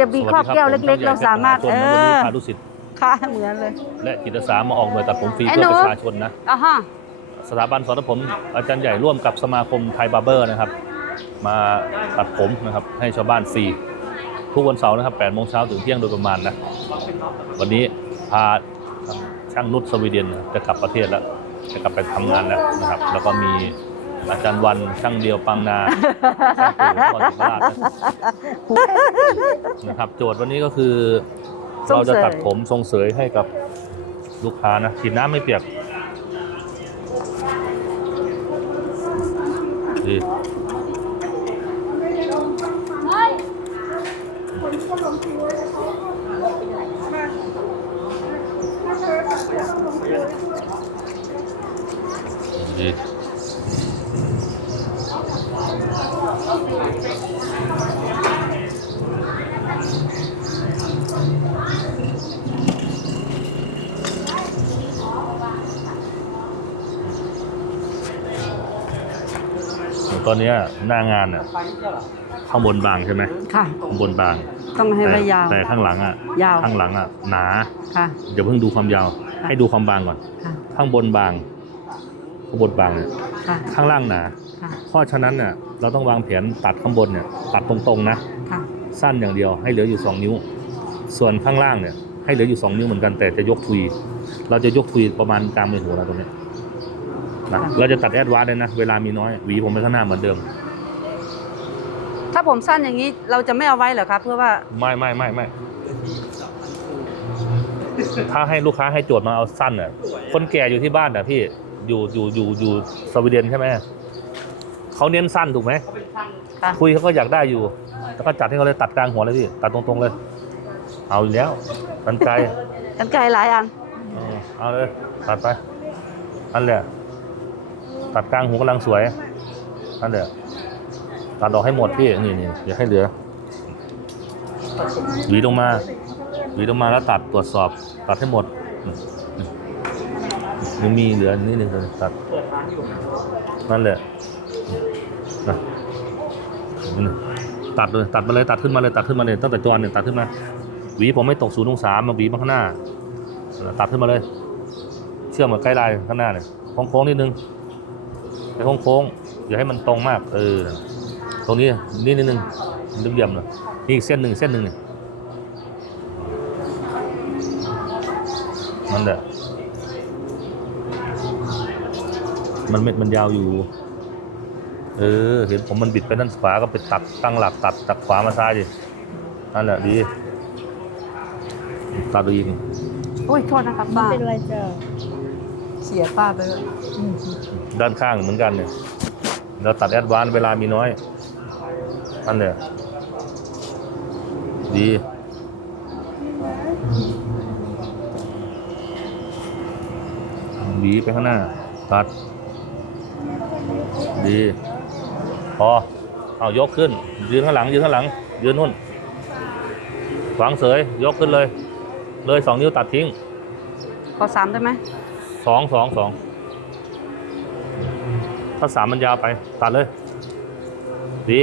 จะมีครอบแก้วเล็กๆ เราสามารถสวัเอสดีอครับผมวันนี้พาดุสิตค่ะเหมือนเลย และจิตอาสามาออกหน่วยตัดผมฟรีไอ้เพื่อหนูประชาชนนะอะฮะสถาบันสอนผมอาจารย์ใหญ่ร่วมกับสมาคมไทยบาร์เบอร์นะครับ มาตัดผมนะครับให้ชาวบ้านฟรีทุกวันเสาร์นะครับ8โมงเช้าถึงเที่ยงโดยประมาณนะ วันนี้พาช่างนุชสวีเดนจะกลับประเทศแล้ว จะกลับไปทำงานแล้วนะครับ แล้วก็มี อาจารย์วันช่างเดียวปังนาช่างปู่นครศรีธรรมราชนะนะครับ โจทย์วันนี้ก็คือเราจะตัดผมทรงเสยให้กับลูกค้านะฉีดน้ำไม่เปียกดีดี อนเนี้ยหน้างานอะข้างบนบางใช่ไหมค่ะข้างบนบาง ต้องให้แต่ไว้ยาว แต่ข้างหลังอะยาวข้างหลังอะหนาค่ะเดี๋ยวเพิ่งดูความยาวค่ะให้ดูความบางก่อนค่ะข้างบนบาง ข้างบนบางเนี่ยค่ะข้างล่างหนาค่ะเพราะฉะนั้นเนี่ยเราต้องวางแผนตัดข้างบนเนี่ยตัดตรงๆนะค่ะสั้นอย่างเดียวให้เหลืออยู่ 2 นิ้ว ส่วนข้างล่างเนี่ยให้เหลืออยู่ 2 นิ้วเหมือนกันแต่จะยกทุย เราจะยกทุยประมาณกลางใบหูเราตรงเนี้ย นะค่ะเราจะตัดแอดวานซ์เลยนะ เวลามีน้อยหวีผมไปข้างหน้าเหมือนเดิม ถ้าผมสั้นอย่างนี้เราจะไม่เอาไว้เหรอครับ เพื่อว่าไม่ไม่ไม่ไม่ถ้าให้ลูกค้าให้โจทย์มาเอาสั้นอะ คนแก่อยู่ที่บ้านอะพี่อยู่อยู่อยู่อยู่สวีเดนใช่ไหมเขาเน้นสั้นถูกไหมค่ะคุยเขาก็อยากได้อยู่ แล้วก็จัดให้เขาเลยตัดกลางหัวเลยพี่ตัดตรงๆเลย เอาอยู่แล้วกันไกลกันไกลหลายอัน เออเอาเลยตัดไปอันแหละ ตัดกลางหูกำลังสวยอันแหละตัดออกให้หมดพี่นี่นี่อย่าให้เหลือหวีลงมาหวีลงมาแล้วตัดตรวจสอบ ตัดให้หมดอือมยังมีเหลือนิดนึงเลยตัดนั่นแหละนะตัดเลยตัดมาเลยตัดขึ้นมาเลยตัดขึ้นมาเลยตั้งแต่จอนเนี่ยตัดขึ้นมาหวีผมไม่ตกศูนย์องศามาหวีมาข้างหน้า ตัดขึ้นมาเลย เชื่อมกับใกล้ลายข้างหน้าเนี่ยโค้งๆนิดนึง ไอ้โค้งๆอย่าให้มันตรงมาก เออ ตรงนี้นี่นิดนึงเหลี่ยมๆหน่อยนี่อีกเส้นหนึ่งเส้นหนึ่งเนี่ยนั่นแหละมันเม็ดมันยาวอยู่ เออ เห็นผมมันบิดไปด้านขวาก็ไปตัดตั้งหลักตัดจากขวามาซ้ายดินั่นแหละดีตัดดูอีกโอ้ยโทษนะครับไม่ป้าเป็นไรจ้ะ เสียป้าไปเลยอืมด้านข้างเหมือนกันเนี่ย เราตัดแอดวานซ์เวลามีน้อยนั่นแหละดีหวีไปข้างหน้า ตัด ดี พอ เอายกขึ้น ยืนข้างหลัง ยืนข้างหลัง ยืนนู่นขวางเสย ยกขึ้นเลย เลยสองนิ้วตัดทิ้ง ขอสามได้ไหม สองสองสองถ้าสามมันยาวไป ตัดเลย ดี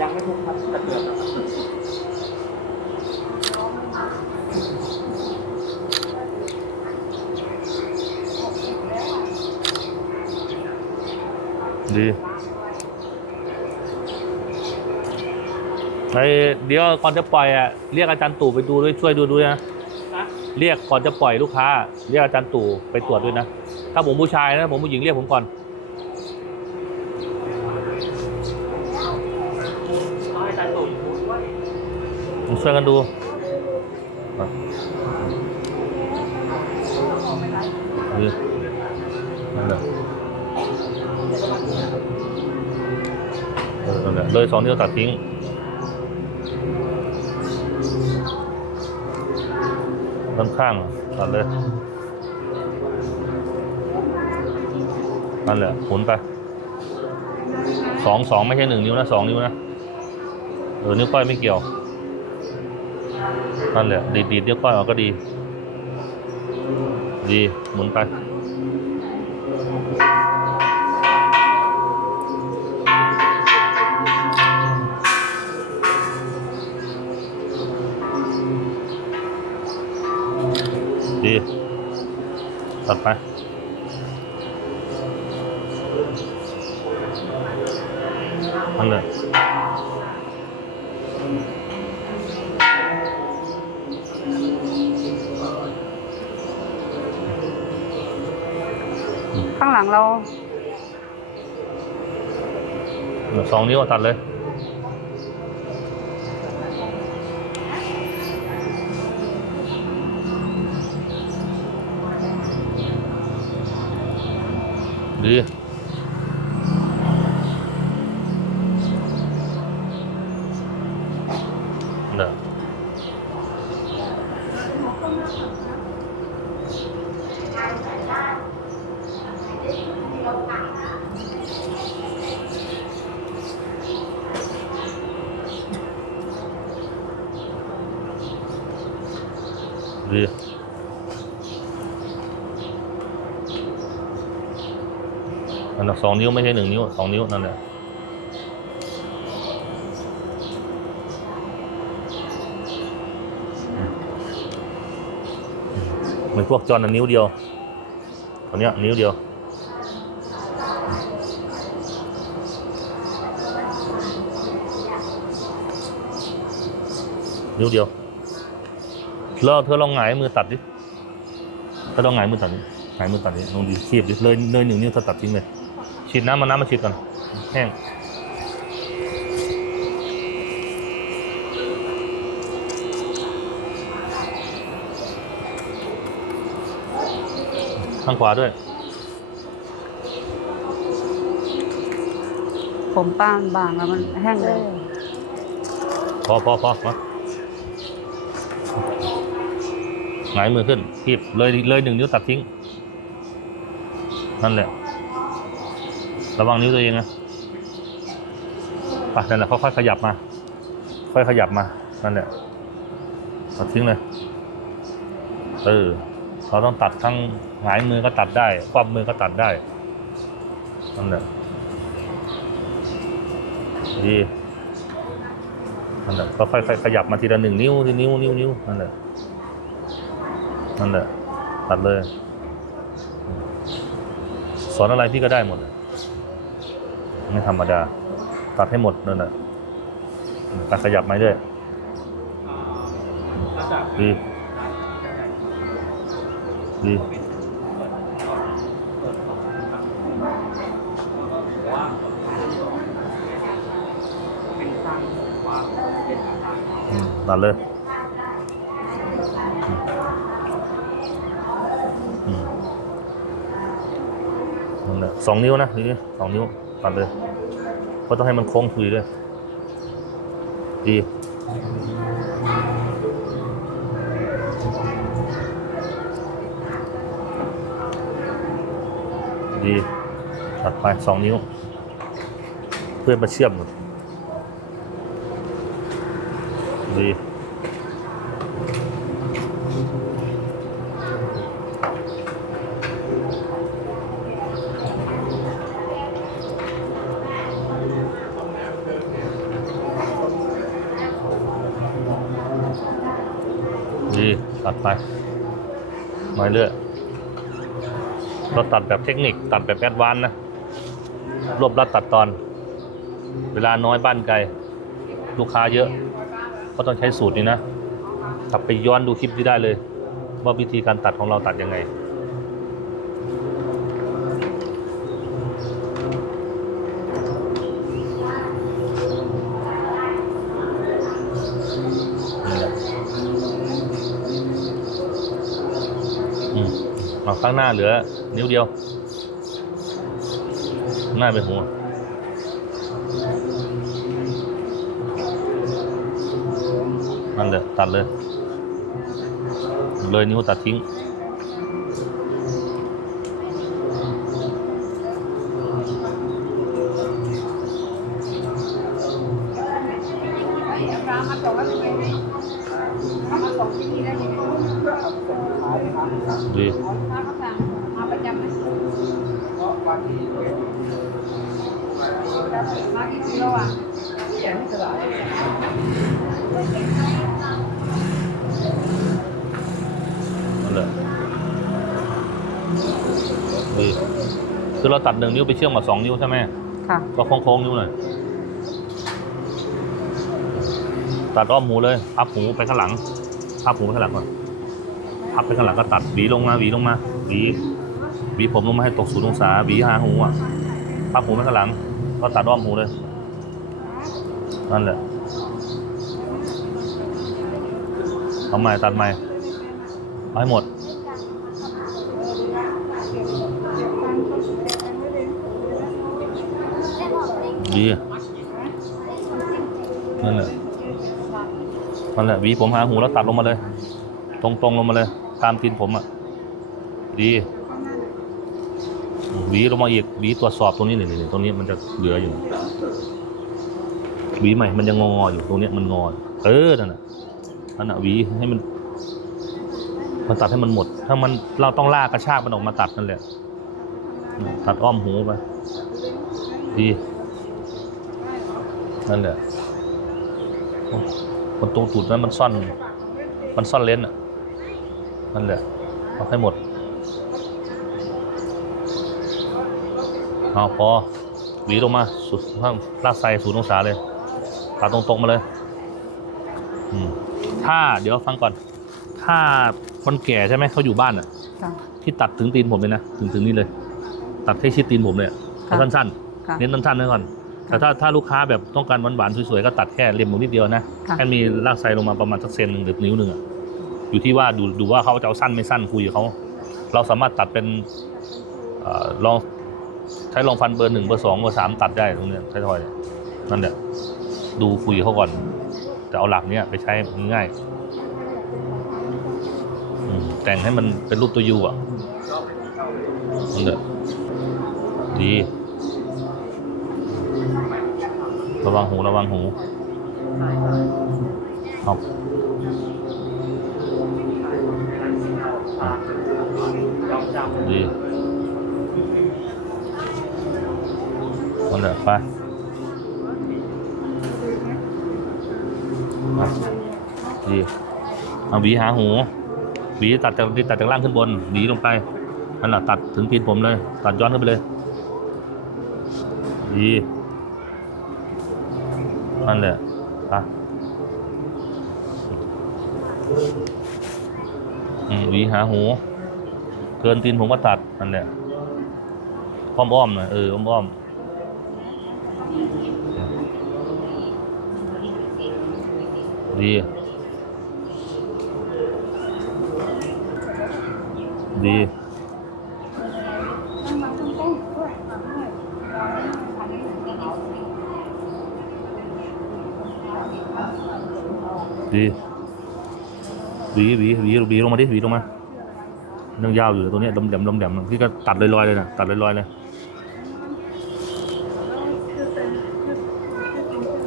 ยังไม่ทุกครับแต่เดือดครับดี ไอเดี๋ยวก่อนจะปล่อยอะเรียกอาจารย์ตู่ไปดูด้วยช่วยดูด้วยนะนะเรียกก่อนจะปล่อยลูกค้า เรียกอาจารย์ตู่ไปตรวจด้วยนะถ้าผมผู้ชายนะผมผู้หญิงเรียกผมก่อนเอาให้อาจารย์ตู่พูดวยผมช่วยกันดูอะนี่นั่นแหละเออนั่นแหละเลยสองนิ้วตัดทิ้ง ด้าน ข้างตัดเลยนั่นแหละหมุนไปสองสองไม่ใช่หนึ่งนิ้วนะสองนิ้วนะเออนิ้วก้อยไม่เกี่ยวนั่นแหละดีดดีนิ้วก้อยออกก็ดี ดีหมุนไป ตัดไปนั่นเลยข้างหลังเราสองนิ้วตัดเลย ดีเด้อ ดีอันนั้น สองนิ้วไม่ใช่หนึ่งนิ้วสองนิ้วนั่นแหละเหมือนพวกจอนนนิ้วเดียวตัวนี้นิ้วเดียวนิ้วเดียวแล้วเธอลองหงายมือตัดดิเธอลองหงายมือตัดดิหงายมือตัดดิลองดีคีบดิเลยเลยหนึ่งนิ้วเธอตัดทิ้งเลย ฉีดน้ำมาน้ำมาฉีดก่อนแห้งข้างขวาด้วย ผมป้านบางแล้วมันแห้งเลย พอพอพอมาหงายมือขึ้นคีบเลยเลยหนึ่งนิ้วตัดทิ้ง นั่นแหละ ระวังนิ้วตัวเองนะไปนั่นแหละค่อยๆขยับมา ค่อยขยับมา นั่นแหละตัดทิ้งเลย เออ เราต้องตัดทั้งหงายมือก็ตัดได้ คว่ำมือก็ตัดได้ นั่นแหละ ดีนั่นแหละก็ค่อยๆขยับมาทีละหนึ่งนิ้วทีนิ้วนิ้วนิ้วนั่นแหละ นั่นแหละ ตัดเลย สอนอะไรพี่ก็ได้หมดอะ ไม่ธรรมดา ตัดให้หมดนั่นแหละการขยับไหมด้วยดีดีด่าเป็นอาหารอืมตัดเลยอืมนั่นแหละสองนิ้วนะนี่สองนิ้ว ตัดเลยเพราะต้องให้มันโค้งคุยด้วย ดีดีตัดไปสองนิ้ว เพื่อมาเชื่อมหมดดี ดี ตัดไปมาเรื่อยเราตัดแบบเทคนิคตัดแบบแอดวานซ์นะรวบรัดตัดตอน เวลาน้อยบ้านไกล ลูกค้าเยอะ ก็ต้องใช้สูตรนี้นะ กลับไปย้อนดูคลิปที่ได้เลย ว่าวิธีการตัดของเราตัดยังไง นี่แหละอืมเอา ข้างหน้าเหลือ นิ้วเดียว หน้าไปหัวนั่นเลยตัดเลย เลยนิ้วตัดทิ้ง ร้านมาส่งแล้วเป็นไงเขามาส่งที่นี่ได้ยังไง ดี ถ้าเขาสั่งมาประจำไหม มากี่กิโลอะนั่นแหละดีคือเราตัดหนึ่งนิ้วไปเชื่อมกับสองนิ้วใช่ไหมค่ะ ก็โค้งๆนิ้วหน่อย ตัดอ้อมหูเลย พับหูไปข้างหลัง พับหูไปข้างหลังก่อน พับไปข้างหลังก็ตัดหวีลงมาหวีลงมาหวีหวีผมลงมาให้ตกศูนย์องศาหวีหาหูอะพับหูไปข้างหลัง ก็ตัดอ้อมหูเลย นั่นแหละเอาใหม่ตัดใหม่เอาให้หมด ดีนั่นแหละนั่นแหละวีผมหาหูแล้วตัดลงมาเลย ตรงๆลงมาเลย ตามตีนผมอะ ดี หวีลงมาอีกหวีตรวจสอบตรงนี้หนี่นี่ตรงนี้มันจะเหลืออยู่หวีใหม่มันยังงออยู่ตรงนี้มันงอเออนั่นน่ะนั่นน่ะหวีให้มัน มันตัดให้มันหมด ถ้ามันเราต้องลากกระชากมันออกมาตัดนั่นแหละตัดอ้อมหูไปดีนั่นแหละคนตรงตูดนั้นมันซ่อน มันซ่อนเลนอะนั่นแหละเอาให้หมด เอาพอหวีลงมาสุดข้างลากไซศูนย์องศาเลยตัดตรงๆมาเลยอืมถ้าเดี๋ยวฟังก่อน ถ้าคนแก่ใช่ไหมเขาอยู่บ้านอะค่ะที่ตัดถึงตีนผมเลยนะถึงถึงนี่เลย ตัดให้ชิดตีนผมเลยอะเอาสั้นค่ะๆเน้นสั้นๆไว้ก่อนแต่ถ้าถ้าลูกค้าแบบต้องการหวานๆสวยๆก็ตัดแค่เล็มผมนิดเดียวนะค่ะแค่มีลากไซลงมาประมาณสักเซนหนึ่งหรือนิ้วหนึ่งอะอยู่ที่ว่าดูดูว่าเขาจะเอาสั้นไม่สั้นคุยกับเขาเราสามารถตัดเป็นเอ่อลองใช้ลองฟันเบอร์หนึ่งเบอร์สองเบอร์สามตัดได้ตรงเนี้ยใช้ทอยเนี่ยนั่นแหละดูคุยเขาก่อน แต่เอาหลักเนี้ยไปใช้ง่ายแต่งให้มันเป็นรูปตัวยูอะนั่นแหละดีระวังหูระวังหูเอาดี นั่นแหละไปดีเอาหวีหาหูหวีตัดจากตัดจากล่างขึ้นบนหวีลงไปนั่นแหละตัดถึงตีนผมเลย ตัดย้อนขึ้นไปเลยดีนั่นแหละอะอืมหวีหาหู เกินตีนผมก็ตัดนั่นแหละอ้อมๆหน่อยเอออ้อมๆ ดี ดีดีวีวีวีวีลงมาดิวีลงมายังยาวอยู่ตัวนี้ยลมแหลมลมแหลมพี่ก็ตัดลอยๆเลยนะตัดลอยๆเลย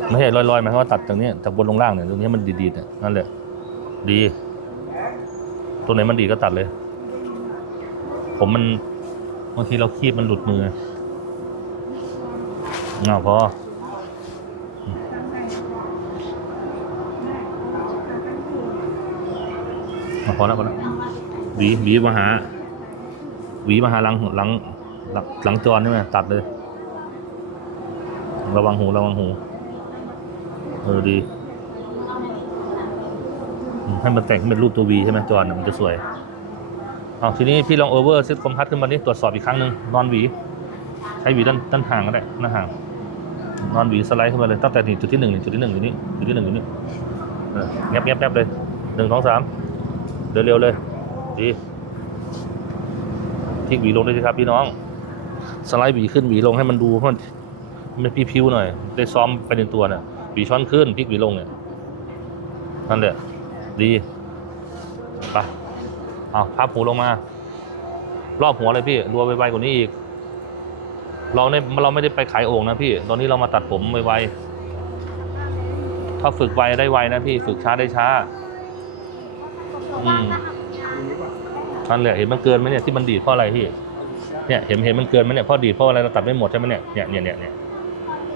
ไม่ใช่ลอยๆหมายความว่าตัดตรงนี้จากบนลงล่างเนี่ยตรงนี้มันดีๆเนี่ยนั่นแหละ ดี ตัวไหนมันดีก็ตัดเลย ผมมันบางทีเราคีบมันหลุดมือเงาพออะพอแล้วพอแล้วหวีหวีมาหาหวีมาหาหลังหลังหลังหลังจรใช่ไหมตัดเลย ระวังหูระวังหู เออดีให้มันแต่งให้เป็นรูปตัววีใช่ไหมจรน่ะมันจะสวยเอาทีนี้พี่ลองโอเวอร์เซตคอมพัทขึ้นมานี่ตรวจสอบอีกครั้งหนึ่งนอนหวี ใช้หวีด้านด้านห่างก็ได้หน้าห่างนอนหวีสไลด์ขึ้นมาเลยตั้งแต่นี่จุดที่หนึ่งจุดที่หนึ่งอยู่นี่จุดที่หนึ่งอยู่นี่เออแงบแงบแงบเลยหนึ่งสองสามเดินเร็วเลยดีพลิกหวีลงด้วยสิครับพี่น้อง สไลด์หวีขึ้นหวีลงให้มันดูให้มันมันพิ้วๆหน่อย ได้ซ้อมไปในตัวเนี่ย วีช้อนขึ้นพลิกวีลงเนี่ยนั่นแหละดีไปเอาพับหูลงมา รอบหัวเลยพี่รัวไวๆกว่านี้อีก เราเนี่ยเราไม่ได้ไปขายโอ่งนะพี่ ตอนนี้เรามาตัดผมไวๆถ้าฝึกไวได้ไวนะพี่ ฝึกช้าได้ช้าอืมนั่นแหละเห็นมันเกินไหมเนี่ยที่มันดีดเพราะอะไรพี่เนี่ยเห็นเห็นมันเกินไหมเนี่ยเพราะดีดเพราะอะไรเราตัดไม่หมดใช่ไหมเนี่ยเนี่ยเนี่ยเนี่ย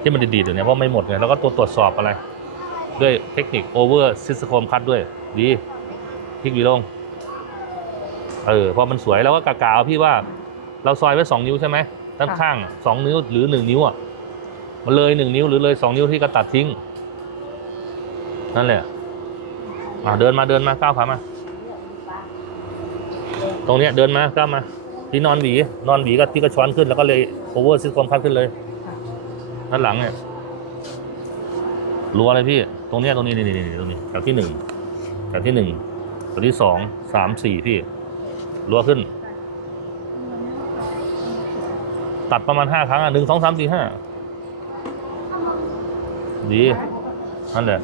ที่มันดีๆอยู่เนี่ยเพราะไม่หมดไงแล้วก็ตัวตรวจสอบอะไร ด้วยเทคนิคโอเวอร์ซิสโคมคัดด้วย ดีพลิกวีลงเออพอมันสวยแล้วก็กากาเอาพี่ว่าเราซอยไว้สองนิ้วใช่ไหมด้านข้างสองนิ้วหรือหนึ่งนิ้วอะมันเลยหนึ่งนิ้วหรือเลยสองนิ้วที่ก็ตัดทิ้ง นั่นแหละอ่าเดินมาเดินมาก้าวขามา ตรงเนี้ยเดินมาก้าวมาที่นอนหวีนอนหวีก็ที่ก็ช้อนขึ้นแล้วก็เลยโอเวอร์ซิสโคมคัดขึ้นเลย ด้านหลังเนี่ยรัวเลยพี่ ตรงเนี้ยตรงนี้นี่นี่นี่ตรงนี้แถวที่หนึ่งแถวที่หนึ่งแถวที่สองสามสี่พี่รัวขึ้น ตัดประมาณห้าครั้งอะหนึ่งสองสามสี่ห้าดีนั่นแหละ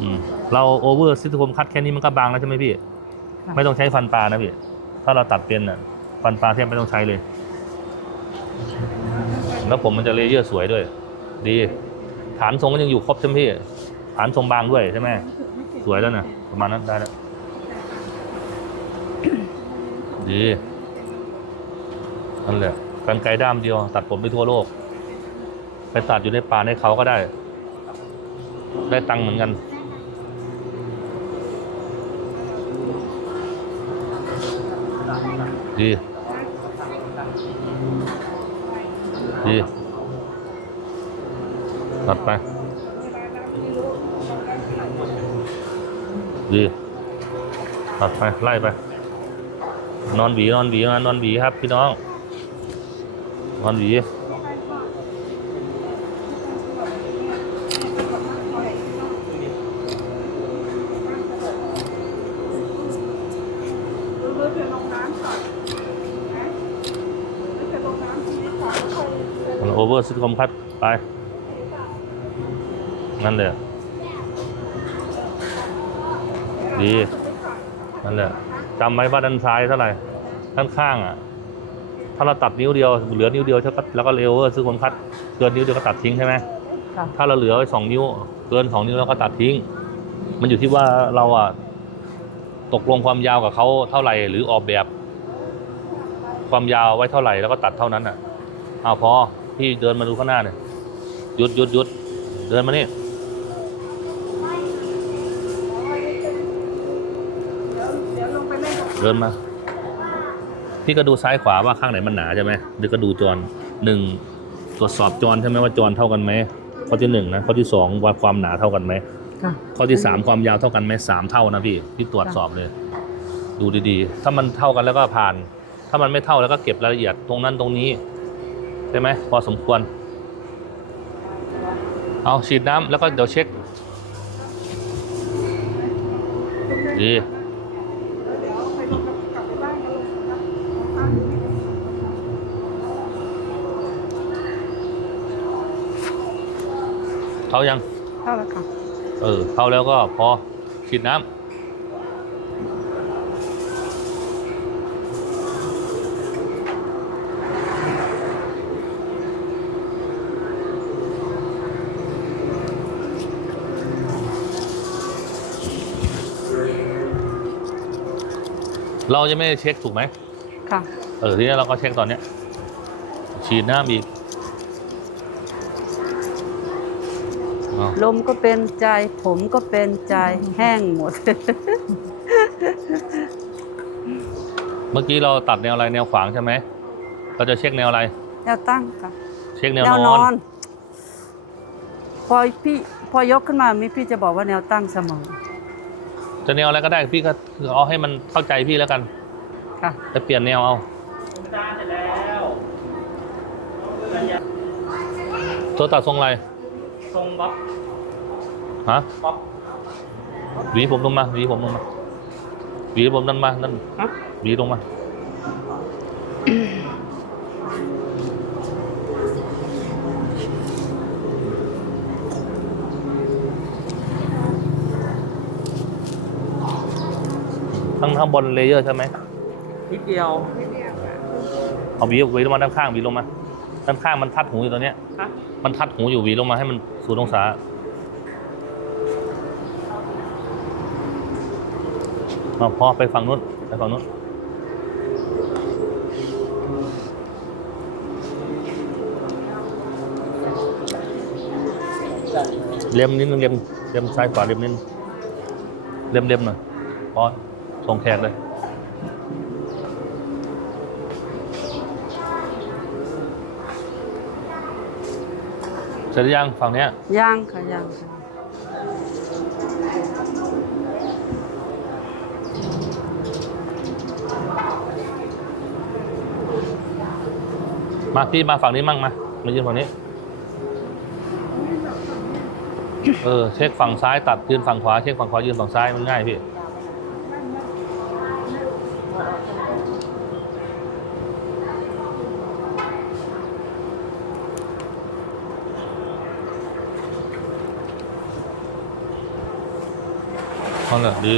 อืมเราโอเวอร์ซิสคมคัดแค่นี้มันก็บางแล้วใช่ไหมพี่ค่ะไม่ต้องใช้ฟันปลานะพี่ ถ้าเราตัดเป็นอะ ฟันปลาแทบไม่ต้องใช้เลย แล้วผมมันจะเลเยอร์สวยด้วย ดี ฐานทรงก็ยังอยู่ครบใช่ไหมพี่ ฐานทรงบางด้วยใช่ไหมสวยแล้วนะประมาณนั้นได้แล้วดีนั่นแหละกันไกด้ามเดียว ตัดผมไปทั่วโลก ไปตัดอยู่ในป่าในเขาก็ได้ ได้ตังค์เหมือนกันดี ดีตัดไป ดีตัดไป ไล่ไป นอนหวีนอนหวีมานอนหวีครับพี่น้อง นอนหวี โอเวอร์ซิทคอมคัดไป นั่นแหละ ดี นั่นแหละจำไว้ว่าด้านซ้ายเท่าไหร่ ด้านข้างอะ ถ้าเราตัดนิ้วเดียว เหลือนิ้วเดียวเท่ากับแล้วก็เลเวอร์ซื้อคนคัดเกินนิ้วเดียวก็ตัดทิ้งใช่ไหมค่ะถ้าเราเหลือไว้สองนิ้ว เกินสองนิ้วเราก็ตัดทิ้ง มันอยู่ที่ว่าเราอะตกลงความยาวกับเขาเท่าไหร่ หรือออกแบบ ความยาวไว้เท่าไหร่แล้วก็ตัดเท่านั้นอะเอาพอ พี่เดินมาดูข้างหน้าเนี่ยหยุดหยุดหยุดเดินมานี่เดินมา พี่ก็ดูซ้ายขวาว่าข้างไหนมันหนาใช่ไหมหรือก็ดูจรหนึ่งตรวจสอบจรใช่ไหมว่าจรเท่ากันไหมข้อที่หนึ่งนะข้อที่สองว่าความหนาเท่ากันไหมค่ะข้อที่สามความยาวเท่ากันไหมสามเท่านะพี่พี่ตรวจสอบเลย ดูดีๆ ถ้ามันเท่ากันแล้วก็ผ่าน ถ้ามันไม่เท่าแล้วก็เก็บรายละเอียดตรงนั้นตรงนี้ ใช่ไหมพอสมควร เอาฉีดน้ำแล้วก็เดี๋ยวเช็ค ดี เขายังเท่าแล้วค่ะ เออ เข้าแล้วก็พอฉีดน้ำ เราจะไม่ได้เช็คถูกไหมค่ะ เออทีนี้เราก็เช็คตอนเนี้ย ฉีดน้ำอีกเอาลมก็เป็นใจ ผมก็เป็นใจแห้งหมด เมื่อกี้เราตัดแนวอะไรแนวขวางใช่ไหมเราจะเช็คแนวอะไร แนวตั้งค่ะเช็คแนวแนวนนออนนพอพี่พอยกขึ้นมามีพี่จะบอกว่าแนวตั้งเสมอ จะแนวอะไรก็ได้พี่ก็เอาให้มันเข้าใจพี่แล้วกันค่ะจะเปลี่ยนแนวเอาจานเสร็จแล้วตัวตัดทรงอะไร ทรงบ๊อบฮะบ๊อบหวีผมลงมาหวีผมลงมาหวีผมนั่นมานั่นฮะหวีลงมา ข้างข้างบนเลเยอร์ใช่ไหมนิดเดียวเอาหวีหวีลงมาด้านข้างหวีลงมา ด้านข้างมันทัดหูอยู่ตอนเนี้ยฮะมันทัดหูอยู่หวีลงมาให้มันศูนย์องศาเอาพอไปฝั่งนู้นไปฝั่งนู้นเล็มนิดนึงเล็มเล็มซ้ายขวาเล็มนิดนึงเล็มเล็มหน่อยพอ ทรงแขกเลยเสร็จหรือยังฝั่งเนี้ยยังค่ะยังมาพี่มาฝั่งนี้มั่งมามายืนฝั่งนี้ เออเช็คฝั่งซ้ายตัดยืนฝั่งขวาเช็คฝั่งขวายืนฝั่งซ้ายมันง่ายพี่ นั่นแหละดี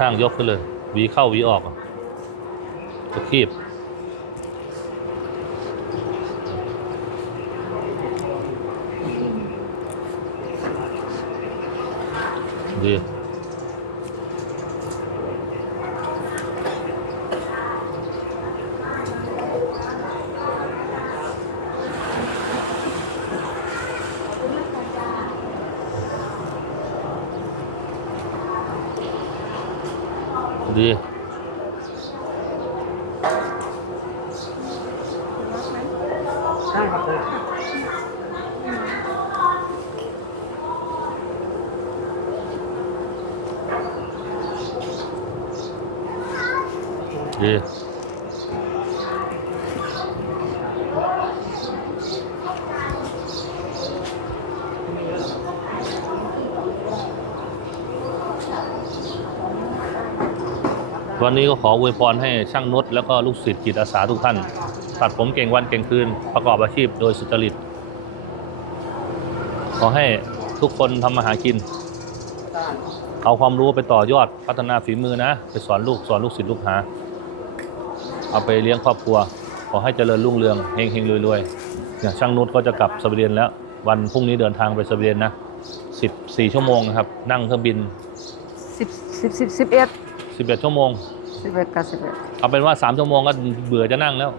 ข้างๆยกขึ้นเลยวีเข้าวีออกอะคีบ ดีดี วันนี้ก็ขออวยพรให้ช่างนุชแล้วก็ลูกศิษย์จิตอาสาทุกท่าน ตัดผมเก่งวันเก่งคืน ประกอบอาชีพโดยสุจริต ขอให้ทุกคนทำมาหากิน เอาความรู้ไปต่อยอดพัฒนาฝีมือนะ ไปสอนลูกสอนลูกศิษย์ลูกหา เอาไปเลี้ยงครอบครัว ขอให้เจริญรุ่งเรืองเฮงเฮงรวยรวยๆอย่างช่างนุชก็จะกลับสวีเดนแล้ว วันพรุ่งนี้เดินทางไปสวีเดนนะสิบสี่ชั่วโมงนะครับ นั่งเครื่องบินสิบสิ บสิบสิบเอ็ดสิบเอ็ดชั่วโมง สิบเอ็ดกับสิบเอ็ดเอาเป็นว่าสามชั่วโมงก็เบื่อจะนั่งแล้ว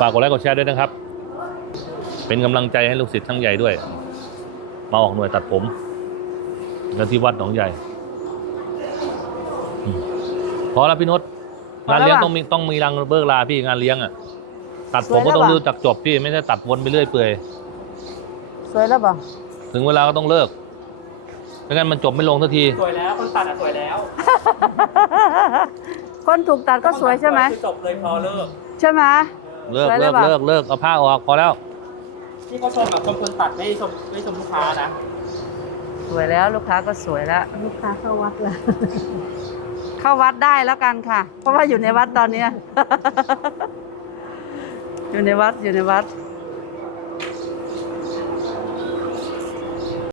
ฝากกดไลค์กดแชร์ด้วยนะครับ เป็นกำลังใจให้ลูกศิษย์ทั้งใหญ่ด้วย มาออกหน่วยตัดผมกันที่วัดหนองใหญ่อืมพอแล้วพี่นุชงานเลี้ยงต้องมีต้องมีรังเบิกลาพี่งานเลี้ยงอะ ตัดผมก็ต้องดูจากจบพี่ไม่ใช่ตัดวนไปเรื่อยเปื่อย สวยแล้วบ่ถึงเวลาก็ต้องเลิก ไม่งั้นมันจบไม่ลงสักที สวยแล้วคนตัดอะสวยแล้วคนถูกตัดก็สวยใช่ไหมคือจบเลยพอเลิกใช่ไหม เลิกสวยเลเลิยกปะเลิกเลิกเอาผ้าออกพอแล้ว ที่เขาชมแบบชมคนตัดไม่ได้ชมไม่ได้ชมลูกค้านะสวยแล้วลูกค้าก็สวยแล้ว ลูกค้าเข้าวัดแล้วเข้าวัดได้แล้วกันค่ะ เพราะว่าอยู่ในวัดตอนเนี้ย อยู่ในวัดอยู่ในวัดอ